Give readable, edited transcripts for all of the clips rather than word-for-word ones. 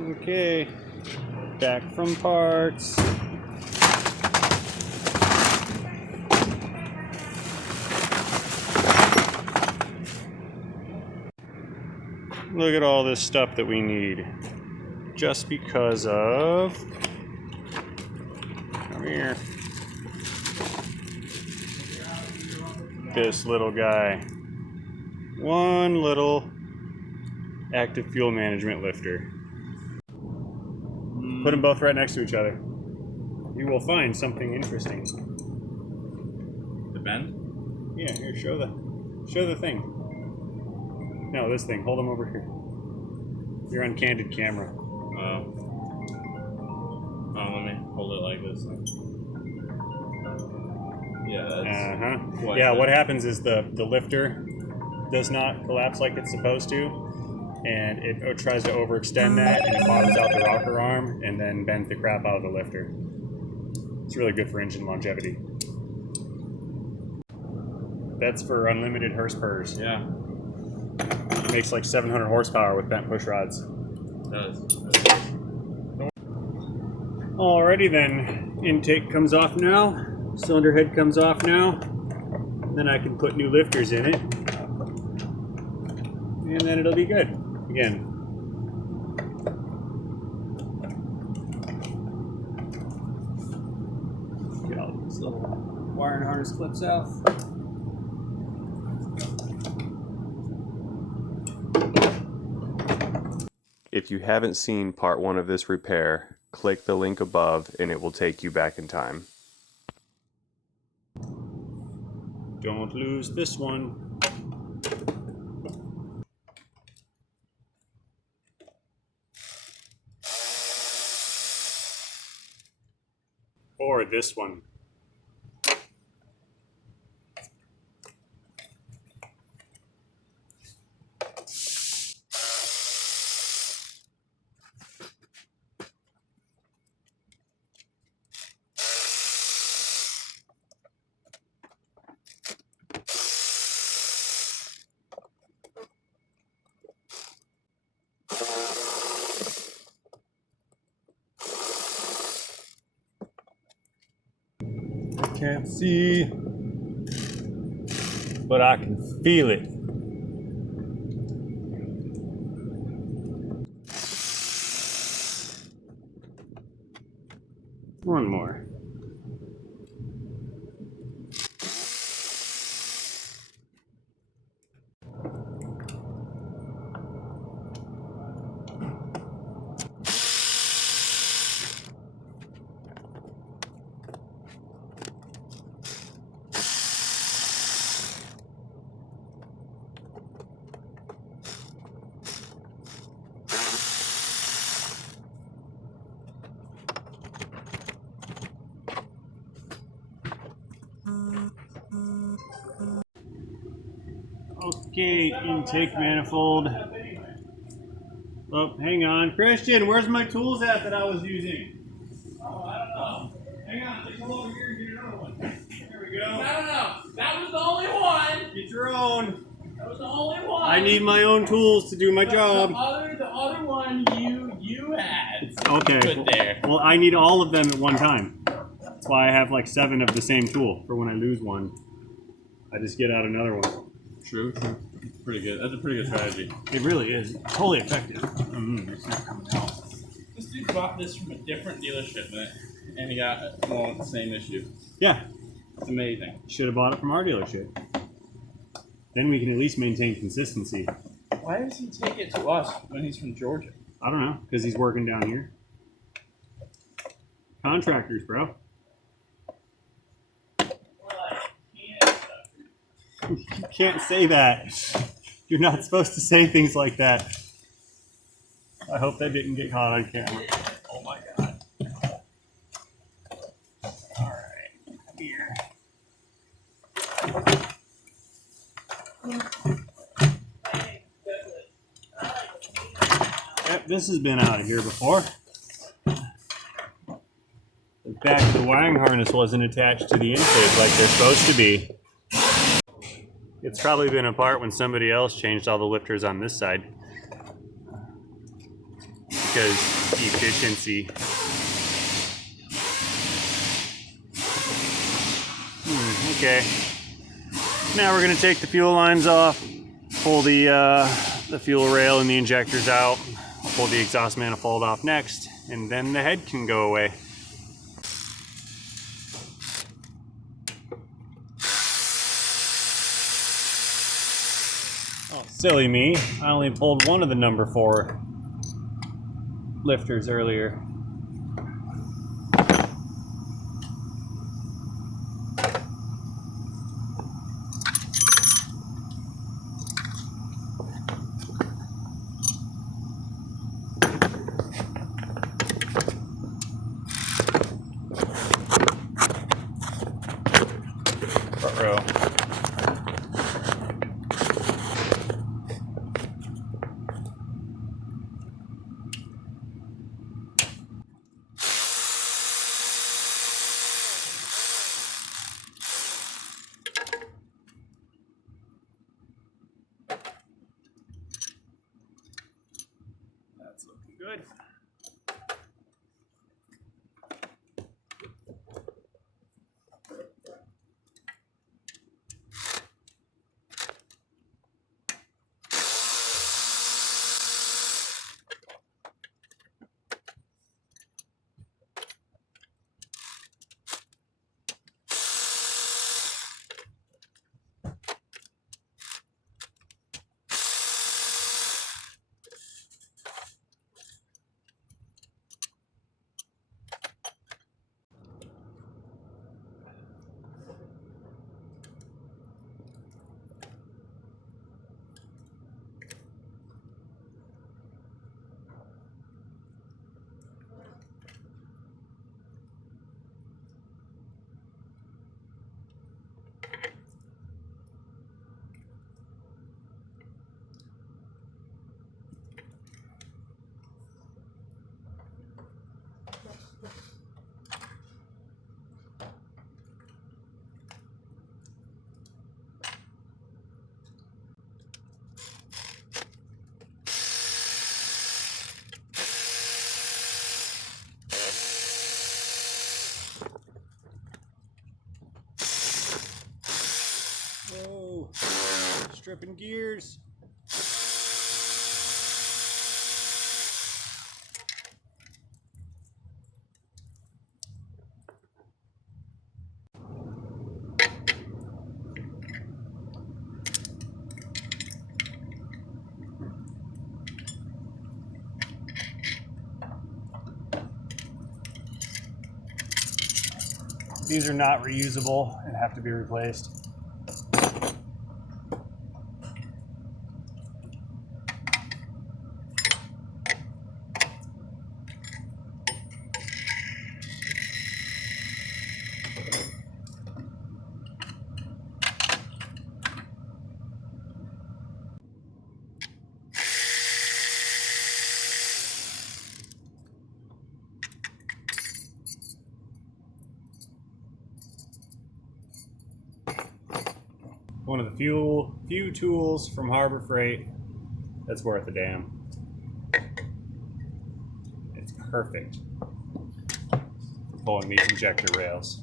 Okay, back from parts. Look at all this stuff that we need just because of, come here, this little guy. One little active fuel management lifter. Put them both right next to each other. You will find something interesting. The bend? Yeah, here, show the thing. No, this thing. Hold them over here. You're on candid camera. Oh, let me hold it like this. Yeah, that's... Yeah, what happens is the lifter does not collapse like it's supposed to, and it tries to overextend that, and it bottoms out the rocker arm, and then bends the crap out of the lifter. It's really good for engine longevity. That's for unlimited horsepower. Yeah. It makes like 700 horsepower with bent push rods. It does. Alrighty then, intake comes off now, cylinder head comes off now, then I can put new lifters in it, and then it'll be good again. Get all these little wire and harness clips out. If you haven't seen part 1 of this repair, click the link above and it will take you back in time. Don't lose this one. Or this one. Can't see, but I can feel it. One more. Okay, intake manifold. Oh, hang on. Christian, where's my tools at that I was using? Oh, I don't know. Hang on, let's go over here and get another one. There we go. I don't know. That was the only one. Get your own. That was the only one. I need my own tools to do my job. The other one you had. Okay. Put there. Well, I need all of them at one time. That's why I have like 7 of the same tool. For when I lose one, I just get out another one. True. Pretty good. That's a pretty good strategy. It really is. Totally effective. It's not coming out. This dude bought this from a different dealership, and he got the same issue. Yeah. It's amazing. Should have bought it from our dealership. Then we can at least maintain consistency. Why does he take it to us when he's from Georgia? I don't know, because he's working down here. Contractors, bro. You can't say that. You're not supposed to say things like that. I hope that didn't get caught on camera. Oh my god. Alright, come here. Yep, this has been out of here before. The back of the wiring harness wasn't attached to the intake like they're supposed to be. It's probably been apart when somebody else changed all the lifters on this side. because efficiency. Okay. Now we're gonna take the fuel lines off, pull the fuel rail and the injectors out. I'll pull the exhaust manifold off next, and then the head can go away. Oh, silly me. I only pulled one of the number 4 lifters earlier. Front row. That's looking good. Whoa, stripping gears. These are not reusable and have to be replaced. One of the few tools from Harbor Freight that's worth a damn. It's perfect for pulling these injector rails.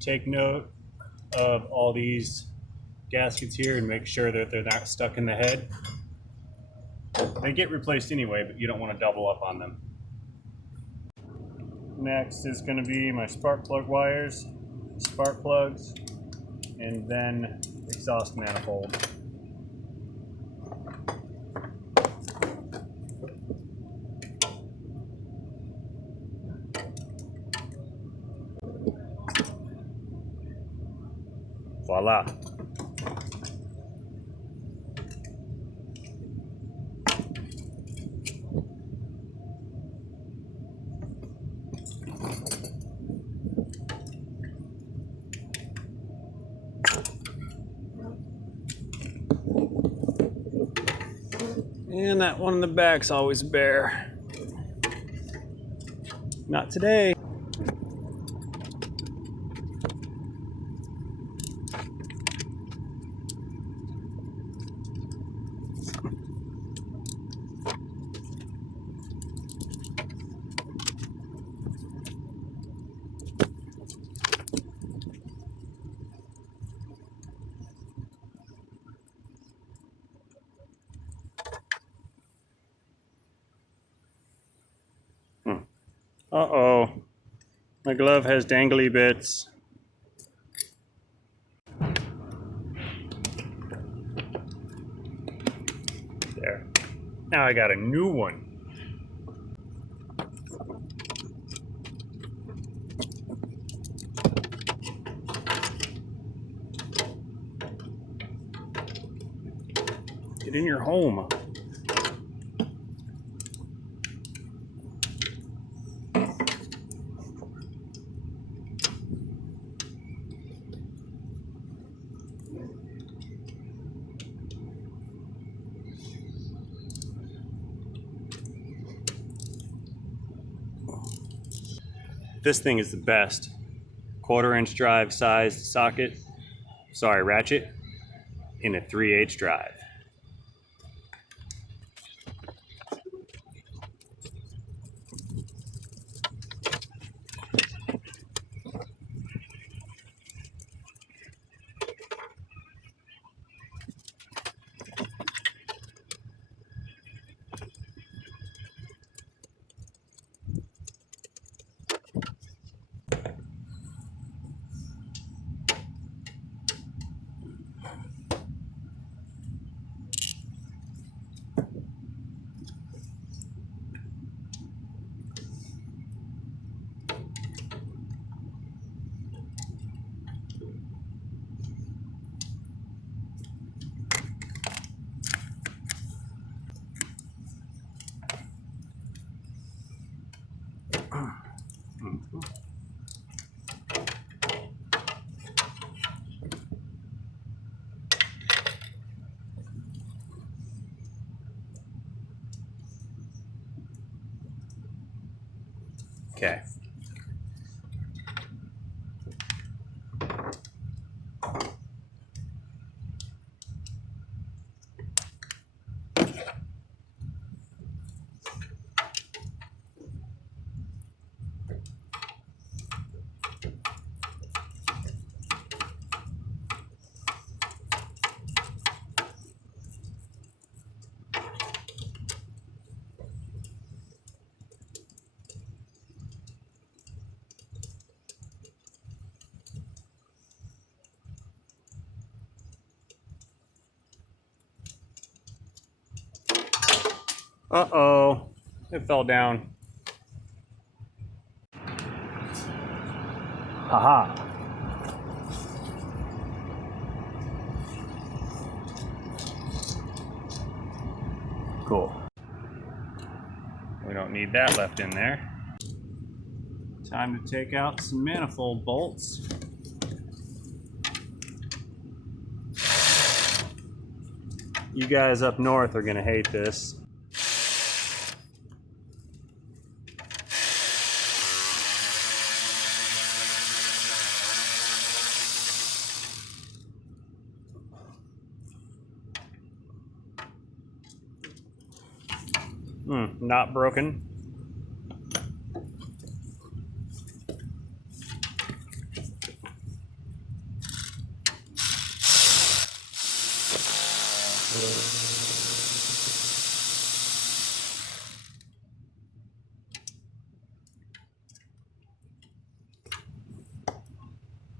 Take note of all these gaskets here and make sure that they're not stuck in the head. They get replaced anyway, but you don't want to double up on them. Next is going to be my spark plug wires, spark plugs, and then exhaust manifold. Voila. And that one in the back's always bare. Not today. Uh-oh. My glove has dangly bits. There. Now I got a new one. Get in your home. This thing is the best. 1/4-inch drive sized socket, ratchet, in a 3/8 drive. Okay. Uh-oh. It fell down. Haha. Cool. We don't need that left in there. Time to take out some manifold bolts. You guys up north are gonna hate this. Not broken.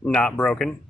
Not broken.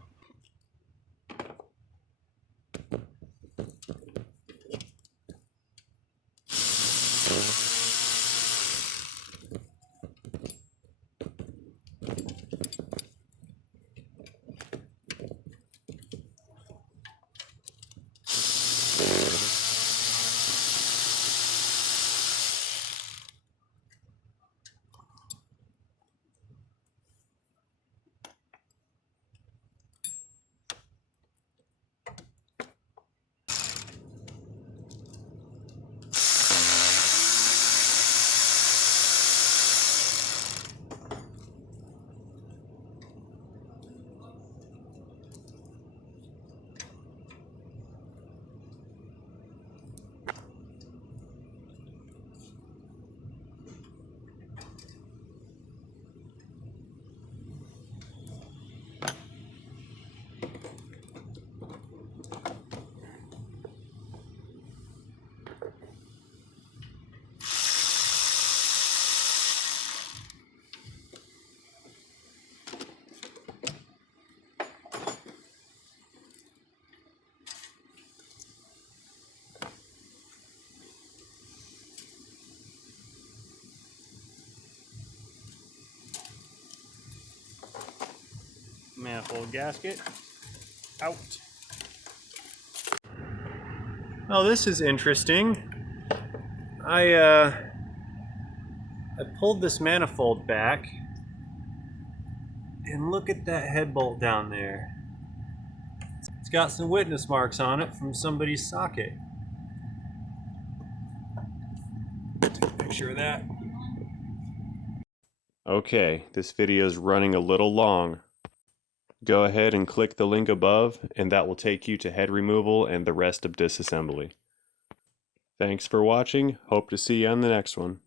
manifold gasket out. Oh, this is interesting. I pulled this manifold back, and look at that head bolt down there. It's got some witness marks on it from somebody's socket. Take a picture of that. Okay, this video is running a little long. Go ahead and click the link above, and that will take you to head removal and the rest of disassembly. Thanks for watching. Hope to see you on the next one.